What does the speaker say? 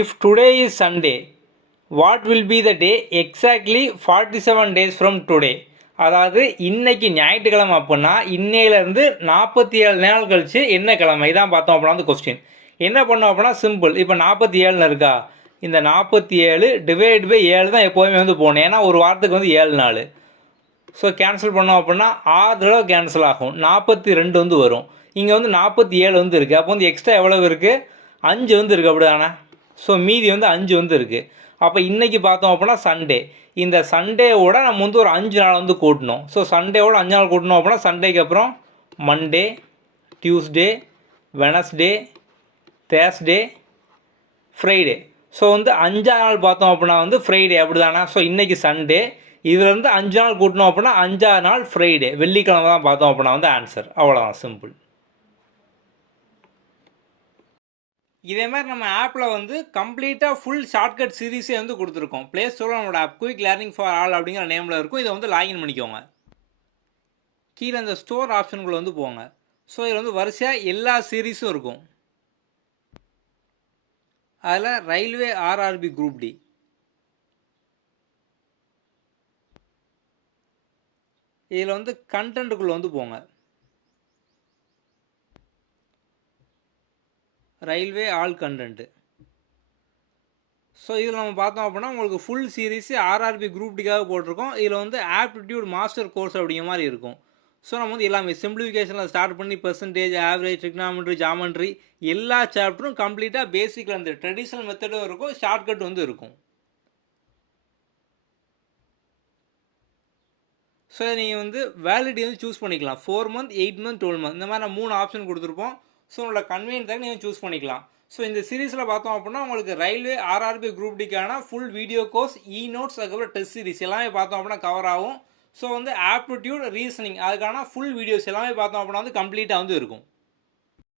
if today is Sunday, what will be the day exactly 47 days from today? அதாவது இன்னைக்கு ஞாயிற்றுக்கிழமை அப்படின்னா இன்னையிலேருந்து 47 நாள் கழிச்சு என்ன கிழமை இதான் பார்த்தோம் அப்படின்னா வந்து கொஸ்டின் என்ன பண்ணோம் அப்படின்னா சிம்பிள். இப்போ 47 இருக்கா, இந்த 47 டிவைட் பை 7 தான் எப்போவுமே வந்து போகணும். ஏன்னா ஒரு வாரத்துக்கு வந்து 7 நாள். ஸோ கேன்சல் பண்ணோம் அப்படின்னா 6 தடவை கேன்சல் ஆகும், 42 வந்து வரும். இங்கே வந்து 47 வந்து இருக்குது. அப்போ வந்து எக்ஸ்ட்ரா எவ்வளவு இருக்குது, 5 வந்து இருக்குது அப்படி தானே. ஸோ மீதி வந்து 5 வந்து இருக்குது. அப்போ இன்றைக்கி பார்த்தோம் அப்படின்னா சண்டே. இந்த சண்டேவோட நம்ம வந்து ஒரு 5 நாள் வந்து கூட்டணும். ஸோ சண்டேவோட 5 நாள் கூட்டணும் அப்படின்னா சண்டேக்கு அப்புறம் Monday, Tuesday, Wednesday, Thursday, Friday. So வந்து 5ஆம் நாள் பார்த்தோம் அப்படின்னா வந்து ஃப்ரைடே அப்படி தானே. ஸோ இன்றைக்கி சண்டே, இதுலேருந்து 5 நாள் கூட்டணும் அப்படின்னா 5ஆம் நாள் ஃப்ரைடே, வெள்ளிக்கிழமை தான் பார்த்தோம் அப்படின்னா வந்து ஆன்சர். அவ்வளோதான், சிம்பிள். இதே மாதிரி நம்ம ஆப்பில் வந்து கம்ப்ளீட்டாக ஃபுல் ஷார்ட்கட் சீரீஸே வந்து கொடுத்துருக்கோம். ப்ளே ஸ்டோரில் நம்மளோட app quick learning for all அப்படிங்கிற நேமில் இருக்கும். இதை வந்து லாகின் பண்ணிக்கோங்க. கீழே இந்த ஸ்டோர் ஆப்ஷனுக்குள்ளே வந்து போங்க. ஸோ இதில் வந்து வரிசையாக எல்லா சீரீஸும் இருக்கும். அதில் ரயில்வே ஆர்ஆர்பி குரூப் டி, இதில் வந்து கண்டென்ட்டுக்குள்ளே வந்து போங்க. Railway all content. ஸோ இதில் நம்ம பார்த்தோம் அப்படின்னா உங்களுக்கு ஃபுல் சீரீஸு ஆர்ஆர்பி குரூப் டிக்காக போட்டிருக்கோம். இதில் வந்து ஆப்டிடியூட் மாஸ்டர் கோர்ஸ் அப்படிங்கிற மாதிரி இருக்கும். ஸோ நம்ம வந்து எல்லாமே சிம்பிளிஃபிகேஷனில் ஸ்டார்ட் பண்ணி பெர்சன்டேஜ், ஆவரேஜ், ட்ரிக்னாமெட்ரி, ஜாமெண்ட்ரி எல்லா சாப்டரும் கம்ப்ளீட்டாக பேசிக்கில் அந்த ட்ரெடிஷ்னல் மெத்தடும் இருக்கும், ஷார்ட்கட் வந்து இருக்கும். ஸோ நீங்கள் வந்து வேலிடிட்டி வந்து சூஸ் பண்ணிக்கலாம். 4 மந்த், 8 மந்த், 12 மந்த் இந்த மாதிரி நான் 3 ஆப்ஷன் கொடுத்துருப்போம். ஸோ உங்களோட கன்வீனியன்ட்டாக நீங்கள் சூஸ் பண்ணிக்கலாம். ஸோ இந்த சீரீஸில் பார்த்தோம் அப்படின்னா உங்களுக்கு ரயில்வே ஆர்ஆர்பி குரூப் டிக்கான full video course, e notes, அதுக்கப்புறம் டெஸ்ட் சீரிஸ் எல்லாமே பார்த்தோம் அப்படின்னா கவர் ஆகும். ஸோ வந்து ஆப்டிடியூட், ரீசனிங் அதுக்கான ஃபுல் வீடியோஸ் எல்லாமே பார்த்தோம் அப்படின்னா வந்து கம்ப்ளீட்டாக வந்து இருக்கும்.